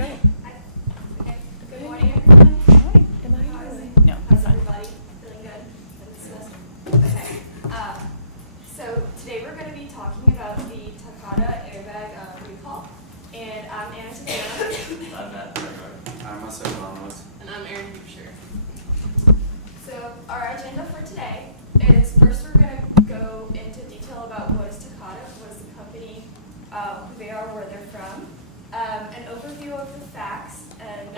Okay. Okay. Good morning, everyone. Hi. Am I No, How's it's fine. everybody? Feeling good? Okay. So today we're going to be talking about the Takata airbag recall. And I'm ErinAnaMarcelMattP. I'm Matt. I'm ErinAnaMarcelMattP. And I'm Erin Boucher. So our agenda for today is first we're going to go into detail about what is Takata, what is the company, who they are, where they're from, an overview of the facts and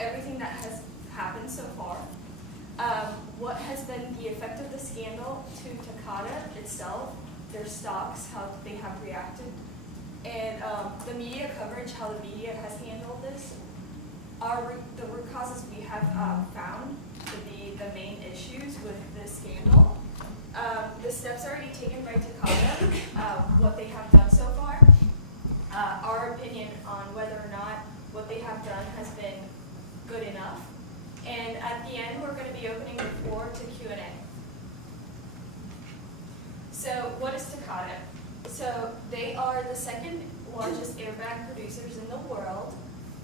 everything that has happened so far, what has been the effect of the scandal to Takata itself, their stocks, how they have reacted, and the media coverage, how the media has handled this. The root causes we have found to be the main issues with this scandal. The steps already taken by Takata, what they have done so far, our opinion on whether or not what they have done has been good enough, and at the end we're going to be opening the floor to Q&A. So what is Takata? So they are the second largest airbag producers in the world,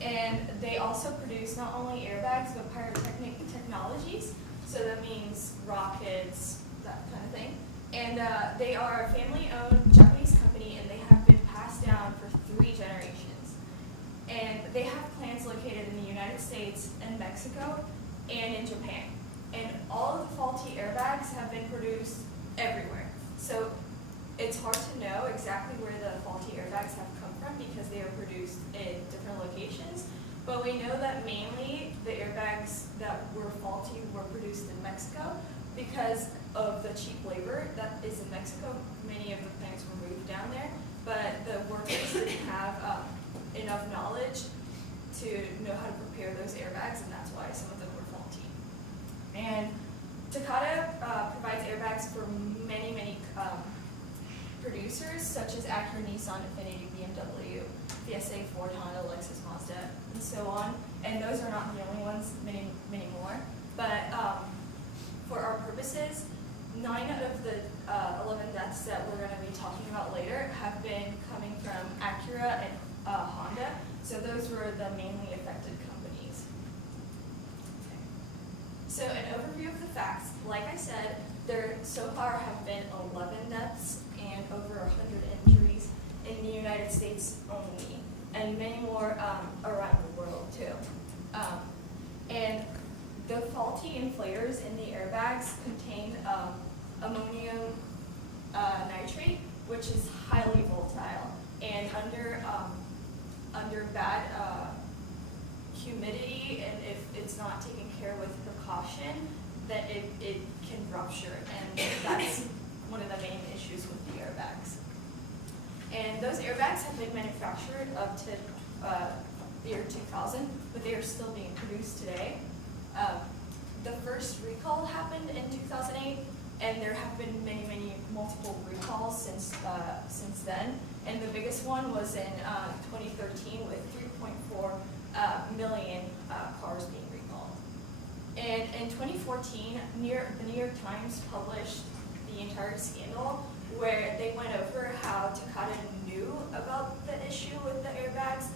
and they also produce not only airbags but pyrotechnic technologies, so that means rockets, that kind of thing. And they are a family-owned Japanese company, and they have been passed down for 3 generations. And they have plants located in the United States and Mexico and in Japan. And all of the faulty airbags have been produced everywhere. So it's hard to know exactly where the faulty airbags have come from because they are produced in different locations. But we know that mainly the airbags that were faulty were produced in Mexico because of the cheap labor that is in Mexico. Many of the plants were moved down there, but the workers didn't have enough knowledge to know how to prepare those airbags, and that's why some of them were faulty. And Takata provides airbags for many producers, such as Acura, Nissan, Infiniti, BMW, PSA, Ford, Honda, Lexus, Mazda, and so on. And those are not the only ones, many more. But for our purposes, 9 of the 11 deaths that we're going to be talking about later have been coming from Acura and Honda. So those were the mainly affected companies. Okay. So an overview of the facts. Like I said, there so far have been 11 deaths and over 100 injuries in the United States only, and many more around the world too. And the faulty inflators in the airbags contain ammonium nitrate, which is highly volatile, and under bad humidity, and if it's not taken care of with precaution, that it can rupture, and that's one of the main issues with the airbags. And those airbags have been manufactured up to the year 2000, but they are still being produced today. The first recall happened in 2008, and there have been multiple recalls since then. And the biggest one was in 2013 with 3.4 million cars being recalled. And in 2014, the New York Times published the entire scandal, where they went over how Takata knew about the issue with the airbags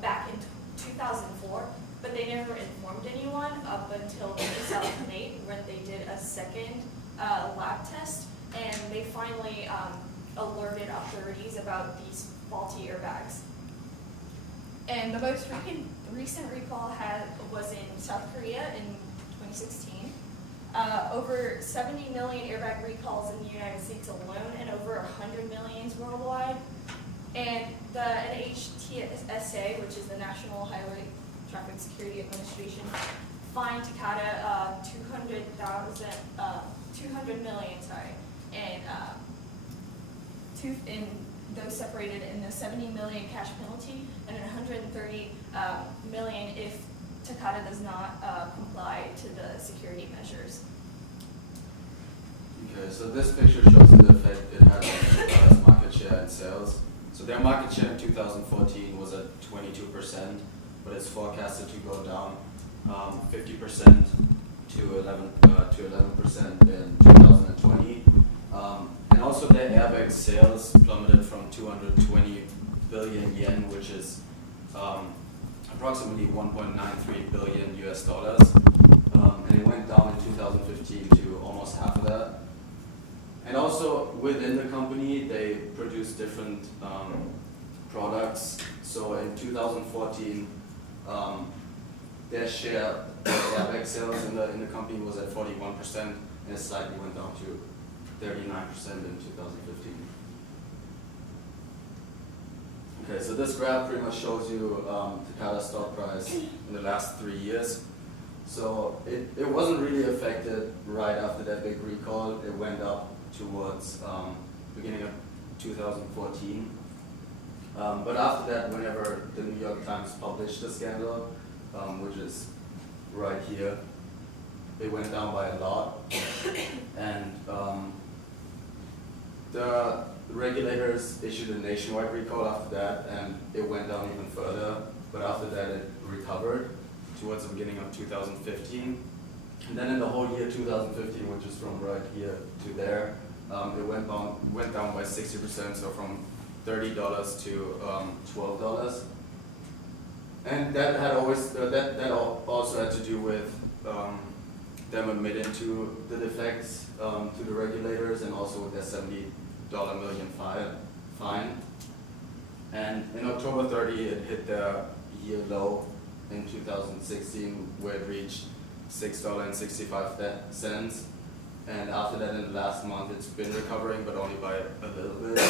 back in 2004, but they never informed anyone up until 2008 when they did a second lab test, and they finally alerted authorities about these faulty airbags. And the most recent recall was in South Korea in 2016. Over 70 million airbag recalls in the United States alone, and over 100 million worldwide. And the NHTSA, which is the National Highway Traffic Security Administration, fined Takata 200 million, and those separated in the 70 million cash penalty and 130 million if Takata does not comply to the security measures. Okay, so this picture shows the effect it had on Takata's market share and sales. So their market share in 2014 was at 22%, but it's forecasted to go down 50% to 11% in 2020. And also their airbag sales plummeted from 220 billion yen, which is approximately 1.93 billion US dollars, and it went down in 2015 to almost half of that. And also within the company, they produce different products. So in 2014, their share of airbag sales in the company was at 41%, and it slightly went down to 39% in 2015. Okay, so this graph pretty much shows you Takata's stock price in the last 3 years. So it wasn't really affected right after that big recall. It went up towards beginning of 2014. But after that, whenever the New York Times published the scandal, which is right here, it went down by a lot. And the regulators issued a nationwide recall after that, and it went down even further. But after that, it recovered towards the beginning of 2015. And then in the whole year 2015, which is from right here to there, it went down by 60%, so from $30 to $12. And that had always that also had to do with them admitting to the defects to the regulators, and also with their $70 million fine. And in October 30, it hit the year low in 2016, where it reached $6.65. And after that, in the last month, it's been recovering, but only by a little bit.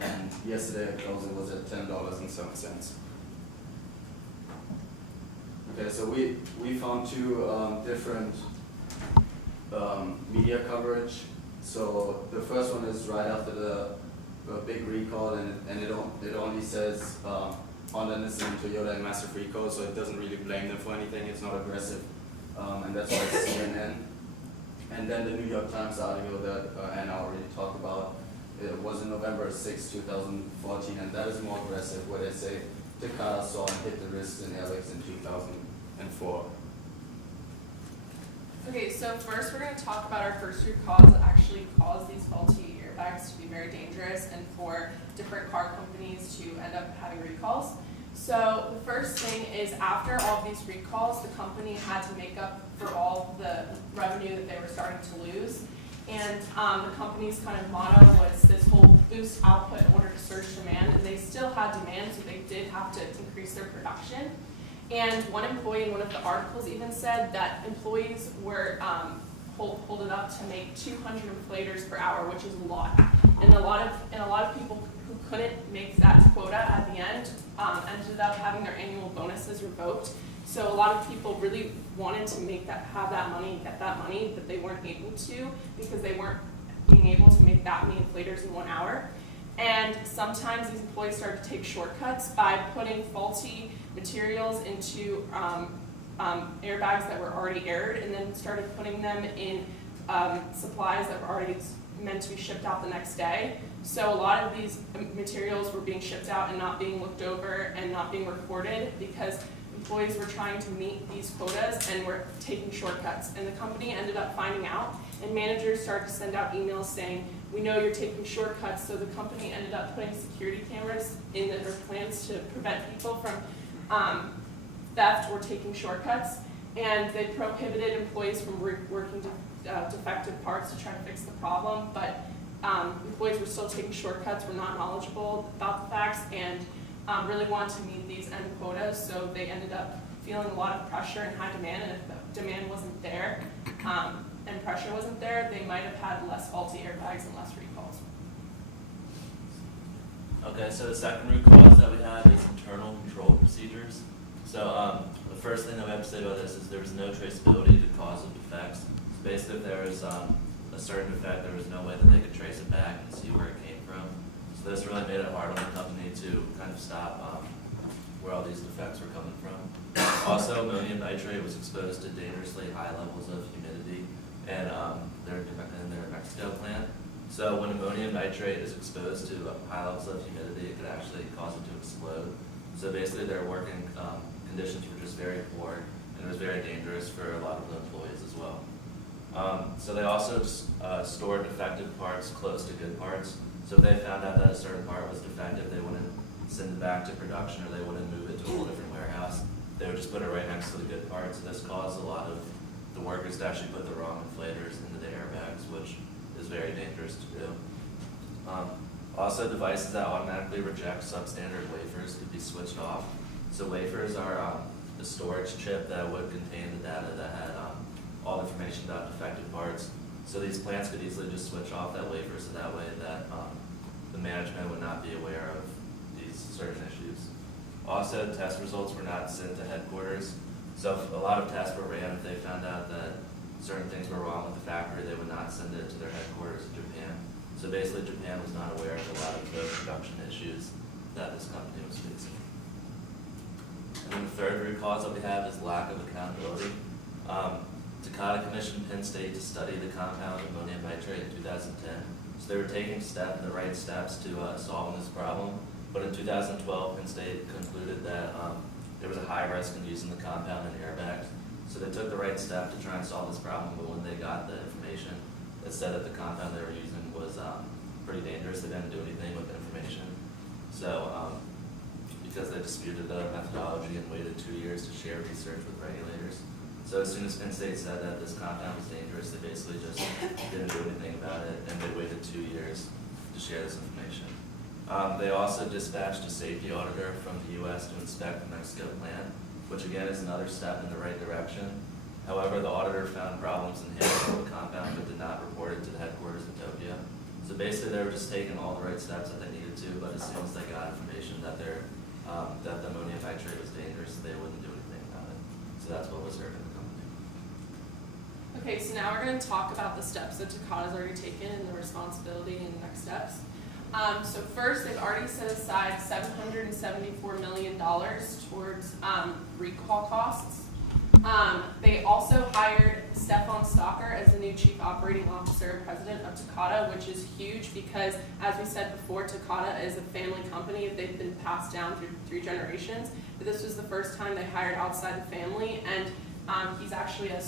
And yesterday, at closing was at $10.07. Okay, so we found two different media coverage. So the first one is right after the big recall, and it only says Honda, Nissan, Toyota, and massive recall, so it doesn't really blame them for anything. It's not aggressive, and that's why it's CNN. And then the New York Times article that Anna already talked about, it was in November 6, 2014, and that is more aggressive, where they say Takata saw and hit the wrists in airbags in 2004. Okay, so first we're going to talk about our first root cause that actually caused these faulty airbags to be very dangerous and for different car companies to end up having recalls. So the first thing is, after all of these recalls, the company had to make up for all the revenue that they were starting to lose. And the company's kind of motto was this whole boost output in order to surge demand, and they still had demand, so they did have to increase their production. And one employee in one of the articles even said that employees were hold it up to make 200 inflators per hour, which is a lot. And a lot of people who couldn't make that quota at the end ended up having their annual bonuses revoked. So a lot of people really wanted to have that money, get that money, but they weren't able to because they weren't being able to make that many inflators in 1 hour. And sometimes these employees started to take shortcuts by putting faulty materials into airbags that were already aired, and then started putting them in supplies that were already meant to be shipped out the next day. So a lot of these materials were being shipped out and not being looked over and not being recorded because employees were trying to meet these quotas and were taking shortcuts. And the company ended up finding out, and managers started to send out emails saying, "We know you're taking shortcuts." So the company ended up putting security cameras in their plans to prevent people from theft or taking shortcuts. And they prohibited employees from working defective parts to try to fix the problem. But employees were still taking shortcuts, were not knowledgeable about the facts, and really wanted to meet these end quotas. So they ended up feeling a lot of pressure and high demand. And if the demand wasn't there and pressure wasn't there, they might have had less faulty airbags and less recalls. Okay, so the second root cause that we have is internal control procedures. So the first thing that we have to say about this is there was no traceability to cause of defects. So basically, if there was a certain defect, there was no way that they could trace it back and see where it came from. So this really made it hard on the company to kind of stop where all these defects were coming from. Also, ammonium nitrate was exposed to dangerously high levels of humidity in their Mexico plant. So when ammonium nitrate is exposed to high levels of humidity, it could actually cause it to explode. So basically, their working conditions were just very poor, and it was very dangerous for a lot of the employees as well. So they also stored defective parts close to good parts. So if they found out that a certain part was defective, they wouldn't send it back to production, or they wouldn't move it to a whole different warehouse. They would just put it right next to the good parts. So this caused a lot of the workers to actually put the wrong inflators into the airbags, which is very dangerous to do. Also, devices that automatically reject substandard wafers could be switched off. So wafers are the storage chip that would contain the data that had all the information about defective parts. So these plants could easily just switch off that wafer, so that way that the management would not be aware of these certain issues. Also, test results were not sent to headquarters. So if a lot of tests were ran, if they found out that certain things were wrong with the factory, they would not send it to their headquarters in Japan. So basically, Japan was not aware of a lot of the production issues that this company was facing. And then the third root cause that we have is lack of accountability. Takata commissioned Penn State to study the compound ammonium nitrate in 2010. So they were taking the right steps to solving this problem. But in 2012, Penn State concluded that there was a high risk in using the compound in airbags. So they took the right step to try and solve this problem, but when they got the information that said that the compound they were using was pretty dangerous, they didn't do anything with the information. So because they disputed the methodology and waited 2 years to share research with regulators. So as soon as Penn State said that this compound was dangerous, they basically just didn't do anything about it, and they waited 2 years to share this information. They also dispatched a safety auditor from the U.S. to inspect the Mexico plant, which again is another step in the right direction. However, the auditor found problems in handling the compound but did not report it to the headquarters in Tokyo. So basically they were just taking all the right steps that they needed to, but as soon as they got information that that the ammonium nitrate was dangerous, they wouldn't do anything about it. So that's what was hurting the company. Okay, so now we're going to talk about the steps that Takata's already taken and the responsibility and the next steps. So first, they've already set aside $774 million towards recall costs. They also hired Stefan Stocker as the new Chief Operating Officer and President of Takata, which is huge because, as we said before, Takata is a family company. They've been passed down through 3 generations, but this was the first time they hired outside the family, and he's actually a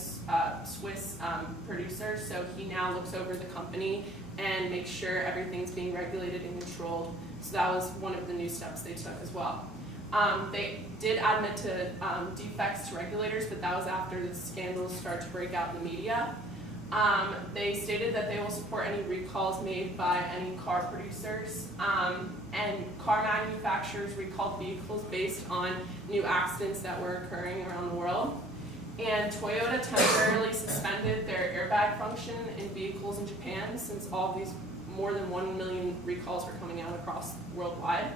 Swiss producer, so he now looks over the company and make sure everything's being regulated and controlled. So that was one of the new steps they took as well. They did admit to defects to regulators, but that was after the scandals started to break out in the media. They stated that they will support any recalls made by any car producers, and car manufacturers recalled vehicles based on new accidents that were occurring around the world. And Toyota temporarily suspended their airbag function in vehicles in Japan since all of these more than 1 million recalls were coming out across worldwide.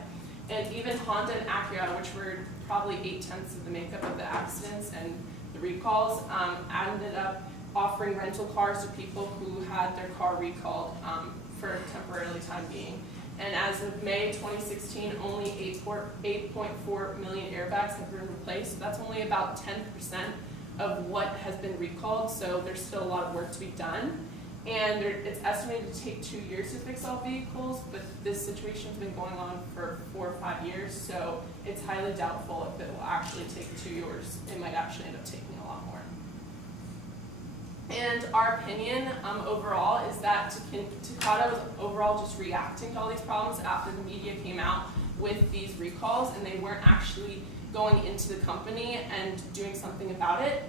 And even Honda and Acura, which were probably 8/10 of the makeup of the accidents and the recalls, ended up offering rental cars to people who had their car recalled for a temporarily time being. And as of May 2016, only 8.4 million airbags have been replaced. So that's only about 10% of what has been recalled, so there's still a lot of work to be done. And it's estimated to take 2 years to fix all vehicles, but this situation's been going on for 4 or 5 years, so it's highly doubtful if it will actually take 2 years. It might actually end up taking a lot more. And our opinion overall is that Takata was overall just reacting to all these problems after the media came out with these recalls, and they weren't actually going into the company and doing something about it.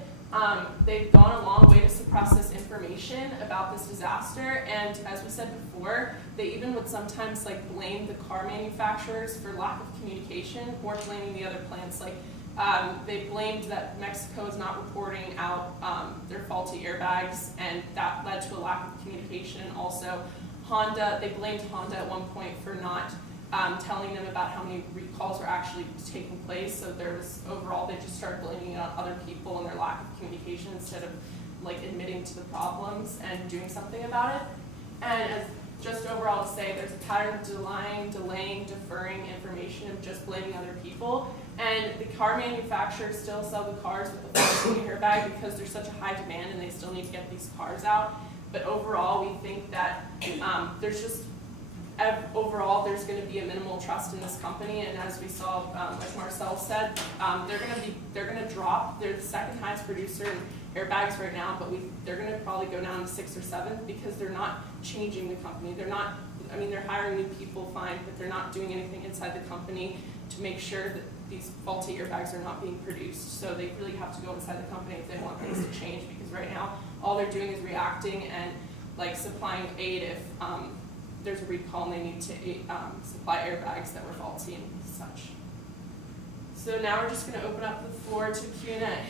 They've gone a long way to suppress this information about this disaster, and as we said before, they even would sometimes blame the car manufacturers for lack of communication or blaming the other plants. They blamed that Mexico is not reporting out their faulty airbags, and that led to a lack of communication. Also, they blamed Honda at one point for not telling them about how many recalls were actually taking place. So there was overall, they just started blaming it on other people and their lack of communication instead of admitting to the problems and doing something about it. And just overall to say, there's a pattern of delaying, deferring information of just blaming other people. And the car manufacturers still sell the cars with the faulty airbag because there's such a high demand and they still need to get these cars out. But overall, we think that overall, there's going to be a minimal trust in this company, and as we saw, like Marcel said, they're going to drop. They're the second highest producer in airbags right now, but they're going to probably go down to 6th or 7th because they're not changing the company. They're not I mean, they're hiring new people, fine, but they're not doing anything inside the company to make sure that these faulty airbags are not being produced. So they really have to go inside the company if they want things to change, because right now, all they're doing is reacting and like supplying aid if there's a recall and they need to supply airbags that were faulty and such. So now we're just going to open up the floor to Q&A.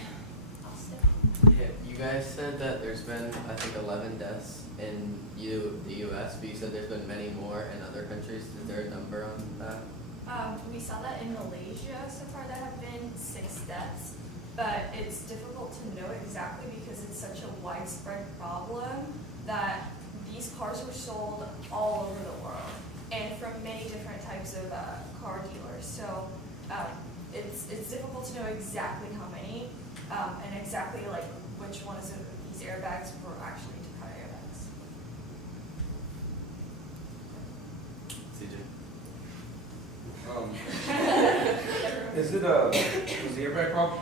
Yeah, you guys said that there's been, I think, 11 deaths in the U.S., but you said there's been many more in other countries. Is there a number on that? We saw that in Malaysia so far there have been 6 deaths, but it's difficult to know exactly because it's such a widespread problem that these cars were sold all over the world and from many different types of car dealers. So it's difficult to know exactly how many and exactly like which ones of these airbags were actually Takata airbags. CJ. Is it was the airbag problem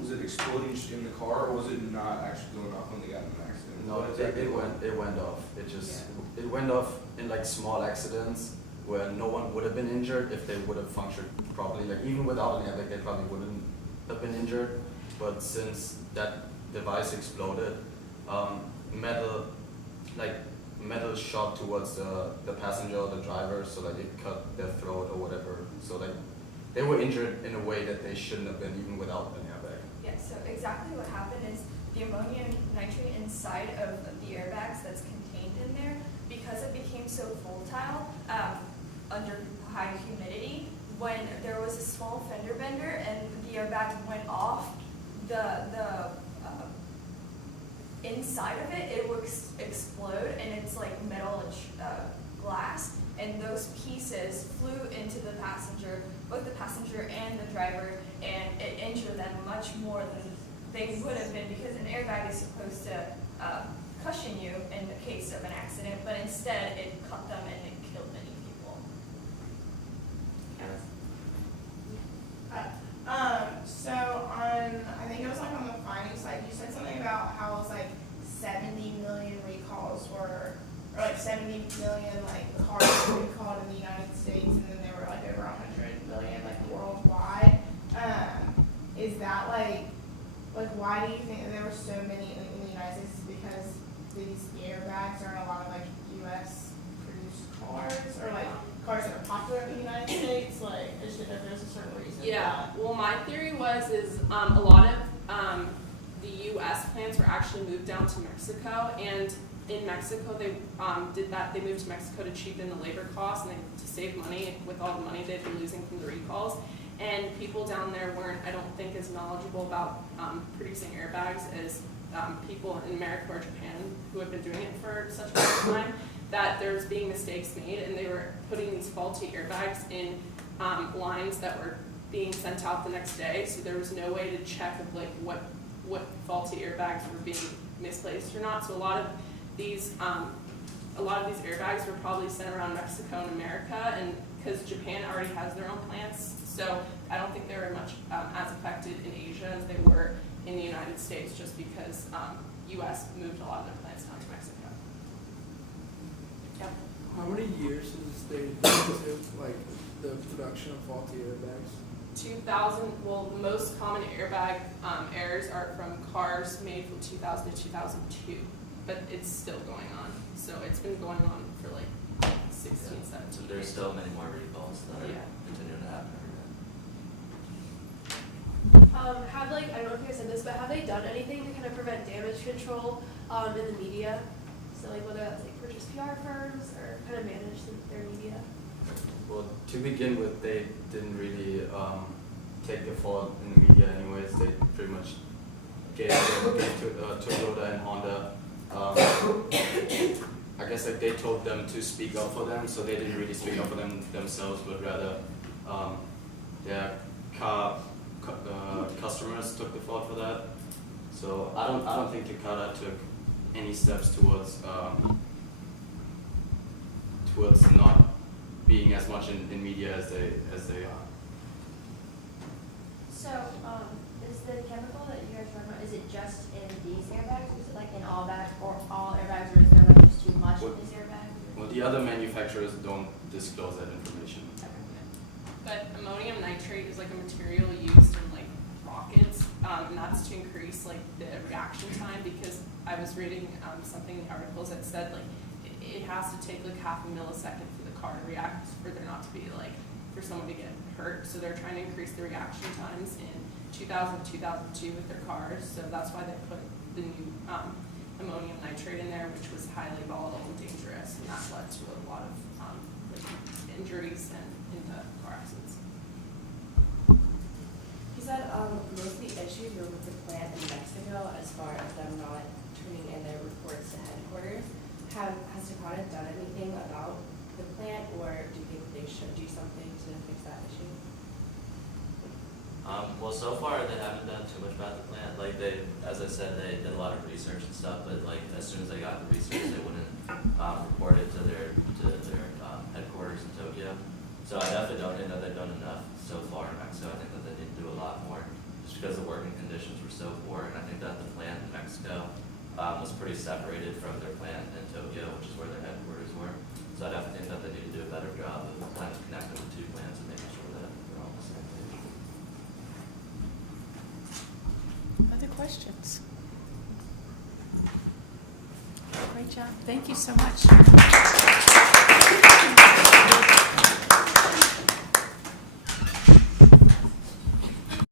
was it exploding just in the car, or was it not actually going off when they got in an accident? No, it went off. It went off in like small accidents where no one would have been injured if they would have functioned properly. Like even without an airbag, they probably wouldn't have been injured. But since that device exploded, metal shot towards the passenger or the driver, so like it cut their throat or whatever. So like they were injured in a way that they shouldn't have been even without an airbag. Yeah, so exactly what happened is the ammonium nitrate inside of the airbags that's contained in there, because it became so volatile under high humidity, when there was a small fender bender and the airbag went off, the inside of it will explode, and it's like metal and glass, and those pieces flew into the passenger, both the passenger and the driver, and it injured them much more than they would have been, because an airbag is supposed to cushion you in the case of an accident, but instead it cut them and it killed many people. So on, I think it was like on the findings side, you said something about how it was like 70 million recalls were, or like 70 million like cars were recalled in the United States, and then there were like over 100 million like worldwide. Is that like why do you think that there were so many in the United States? Because these airbags are in a lot of like U.S. produced cars, or like cars that are popular in the United States? Like, I just didn't know if there's a certain reason. Yeah, well, my theory is a lot of the U.S. plants were actually moved down to Mexico, and in Mexico they did that. They moved to Mexico to cheapen the labor costs and to save money with all the money they'd been losing from the recalls. And people down there weren't, I don't think, as knowledgeable about producing airbags as people in America or Japan who have been doing it for such a long time, that there was being mistakes made, and they were putting these faulty airbags in lines that were being sent out the next day. So there was no way to check of like what faulty airbags were being misplaced or not. So a lot of these airbags were probably sent around Mexico and America, and because Japan already has their own plants, so I don't think they were much as affected in Asia as they were in the United States, just because U.S. moved a lot of their plants down to Mexico. Yep. How many years has they been like the production of faulty airbags? 2000. Well, the most common airbag errors are from cars made from 2000 to 2002, but it's still going on. So it's been going on for like 16, 17 So there's years. still many more recalls that are Yeah. continuing to happen every day. Have like, I don't know if you guys said this, but have they done anything to kind of prevent damage control in the media? So like whether that's like for just PR firms or kind of manage their media? Well, to begin with, they didn't really take the fault in the media anyways. They pretty much gave to Toyota and Honda. I guess like they told them to speak up for them, so they didn't really speak up for them themselves, but rather their customers took the fault for that. So I don't think Takata took any steps towards not being as much in media as they are. So, is the chemical that you guys are talking about, is it just in these airbags, or is it like in all airbags, or is there like just too much in these airbags? Well, but the other manufacturers don't disclose that information. But ammonium nitrate is like a material used in like rockets, and that's to increase like the reaction time, because I was reading something in the articles that said like it has to take like half a millisecond for the car to react for there not to be like for someone to get hurt. So they're trying to increase the reaction times in 2002 with their cars. So that's why they put the new ammonium nitrate in there, which was highly volatile and dangerous, and that led to a lot of like injuries and in the car accidents. He said most of the issues were with the plant in Mexico as far as them not turning in their reports to headquarters. Has Takata done anything about the plant, or do you think they should do something to fix that issue? Well, so far they haven't done too much about the plant. Like they, as I said, they did a lot of research and stuff, but like as soon as they got the research, they wouldn't report it to their headquarters in Tokyo. So I definitely don't know they've done enough so far in Mexico. I think that they need to do a lot more, just because the working conditions were so poor. And I think that the plant in Mexico was pretty separated from their plant in Tokyo, which is where their headquarters were. So I definitely think that they need to do a better job of kind of connecting the two plants and making sure that they're all on the same page. Other questions? Great job. Thank you so much.